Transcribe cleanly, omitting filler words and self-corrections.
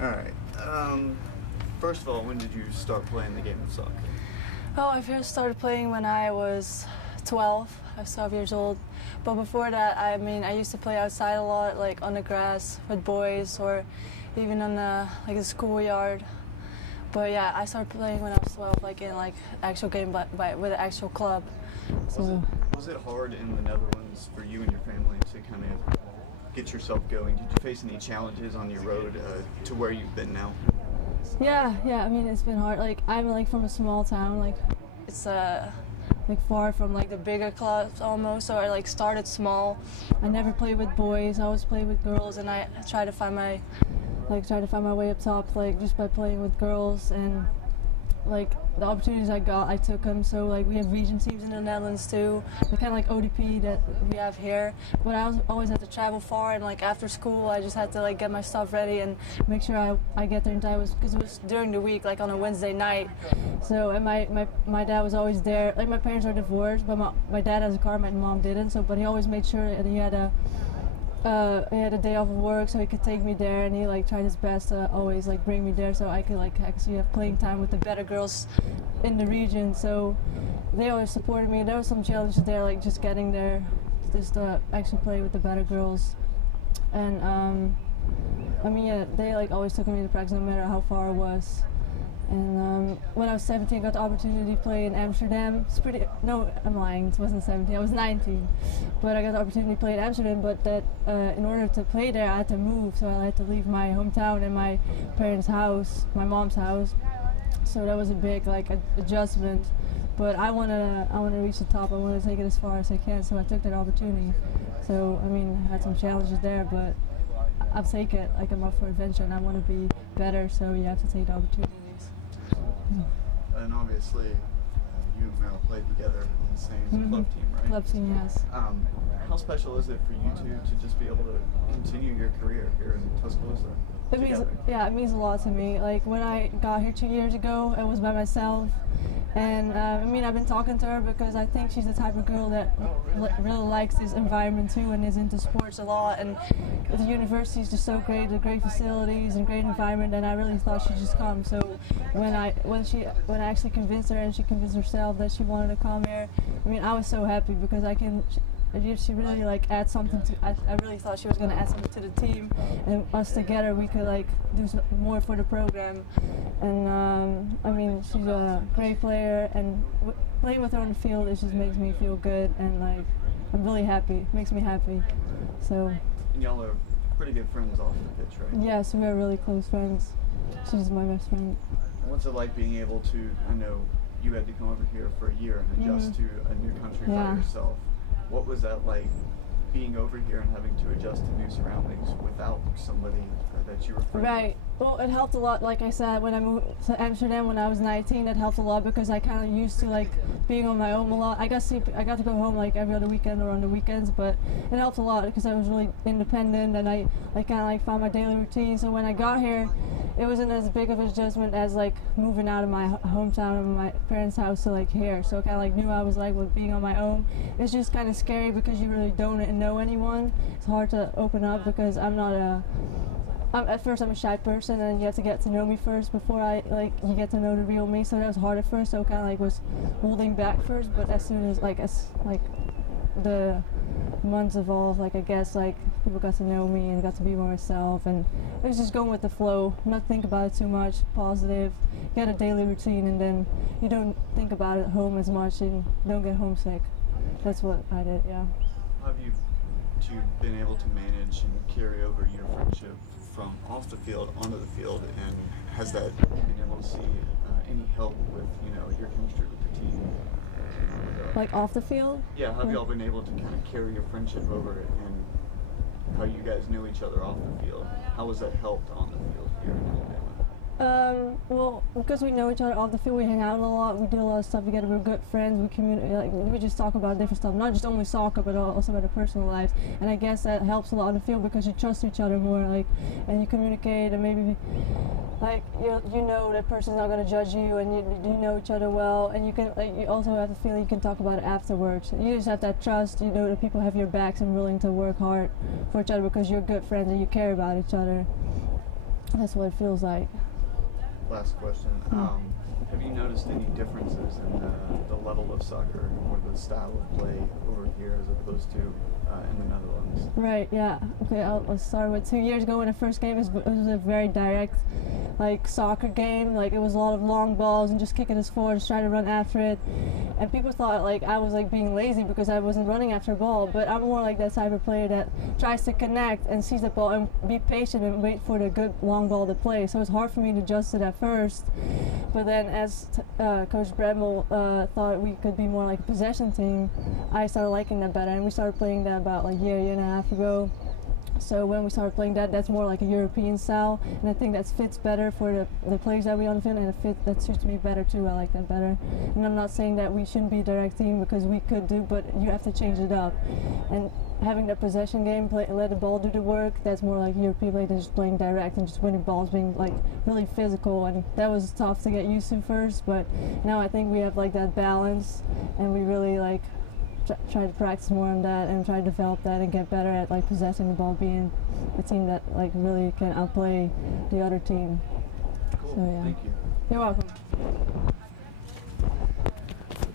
All right. First of all, when did you start playing the game of soccer? Oh, I first started playing when I was 12. I was 12 years old. But before that, I used to play outside a lot, like on the grass with boys or even on the schoolyard. But yeah, I started playing when I was 12, like in actual game with an actual club. So. Was it hard in the Netherlands for you and your family to kind of get yourself going? Did you face any challenges on your road to where you've been now? Yeah. I mean, it's been hard. Like I'm from a small town. Like it's far from the bigger clubs almost. So I started small. I never played with boys. I always played with girls, and I tried to find my way up top, just by playing with girls. And the opportunities I got, I took them. So we have region teams in the Netherlands too. They're kind of like ODP that we have here. But I always had to travel far, and after school, I just had to get my stuff ready and make sure I get there in time. Because it was during the week, on a Wednesday night. So and my dad was always there. My parents are divorced, but my dad has a car, my mom didn't. So but he always made sure that he had a day off of work, so he could take me there, and he tried his best to always bring me there, so I could actually have playing time with the better girls in the region. So they always supported me. There were some challenges there, just getting there, just to actually play with the better girls. And they always took me to practice no matter how far it was. And when I was 17, I got the opportunity to play in Amsterdam. No, I'm lying, it wasn't 17, I was 19. But I got the opportunity to play in Amsterdam, but that in order to play there, I had to move. So I had to leave my hometown and my parents' house, my mom's house. So that was a big adjustment. But I want to reach the top. I want to take it as far as I can. So I took that opportunity. So I had some challenges there, but I'll take it. I'm up for adventure, and I want to be better. So you have to take the opportunity. And obviously, you and Meryl played together on the same club team, right? Club team, yes. How special is it for you two to just be able to continue your career here in Tuscaloosa? It means a lot to me. When I got here 2 years ago, it was by myself. And I've been talking to her because I think she's the type of girl that really likes this environment too, and is into sports a lot. And the university is just so great, the great facilities and great environment. And I really thought she'd just come. So when I actually convinced her, and she convinced herself that she wanted to come here, I was so happy because she really adds something to. I really thought she was going to add something to the team, and us together we could do more for the program. And she's a great player, and playing with her on the field, it just makes me feel good, and I'm really happy. It makes me happy. So. And y'all are pretty good friends off the pitch, right? Yes, we are really close friends. She's my best friend. What's it like being able to? I know you had to come over here for a year and adjust to a new country by yourself. What was that like, being over here and having to adjust to new surroundings without somebody that you were friends with? Right. Well, it helped a lot. Like I said, when I moved to Amsterdam when I was 19, it helped a lot because I kind of used to being on my own a lot. I got to go home every other weekend or on the weekends, but it helped a lot because I was really independent, and I kind of found my daily routine. So when I got here, it wasn't as big of an adjustment as moving out of my hometown and my parents' house to here. So I kind of knew I was with being on my own. It's just kind of scary because you really don't know anyone. It's hard to open up because at first I'm a shy person, and you have to get to know me first before you get to know the real me. So that was hard at first. So kind of was holding back first, but as soon as the months evolved, I guess people got to know me and got to be more myself, and it was just going with the flow, not think about it too much, positive, get a daily routine, and then you don't think about it at home as much and don't get homesick. That's what I did, yeah. How have you two been able to manage and carry over your friendship from off the field onto the field, and has that been able to see any help with your chemistry with the team? Off the field? Yeah, have y'all been able to kind of carry your friendship over, and how you guys knew each other off the field? How has that helped on the field here in Alabama? Well, because we know each other off the field, we hang out a lot, we do a lot of stuff together, we're good friends, we communicate, we just talk about different stuff, not just only soccer, but also about our personal lives. And I guess that helps a lot on the field because you trust each other more, and you communicate, and maybe you know that person's not going to judge you, and you know each other well, and you can you also have the feeling you can talk about it afterwards. You just have that trust, you know that people have your backs and willing to work hard for each other because you're good friends and you care about each other. that's what it feels like. Last question. Have you noticed any differences in the level of soccer or the style of play over here as opposed to in the Netherlands? Right, yeah. Okay, I'll start with 2 years ago when the first game it was a very direct like soccer game. Like it was a lot of long balls and just kicking us forward, just trying to run after it. And people thought like I was like being lazy because I wasn't running after a ball, but I'm more like that type of player that tries to connect and sees the ball and be patient and wait for the good long ball to play. So it's hard for me to adjust to that first. But then as Coach Bremel thought we could be more like a possession team, I started liking that better, and we started playing that about like a year and a half ago. So when we started playing that, that's more like a European style, and I think that fits better for the players that we on the field, and that suits me better too. I like that better. And I'm not saying that we shouldn't be a direct team, because we could do, but you have to change it up. And having the possession game, let the ball do the work, that's more like European play than just playing direct and just winning balls, being like really physical. And that was tough to get used to first, but now I think we have like that balance, and we really like try to practice more on that and try to develop that and get better at like possessing the ball, being the team that like really can outplay the other team. Cool. So yeah. Thank you. You're welcome.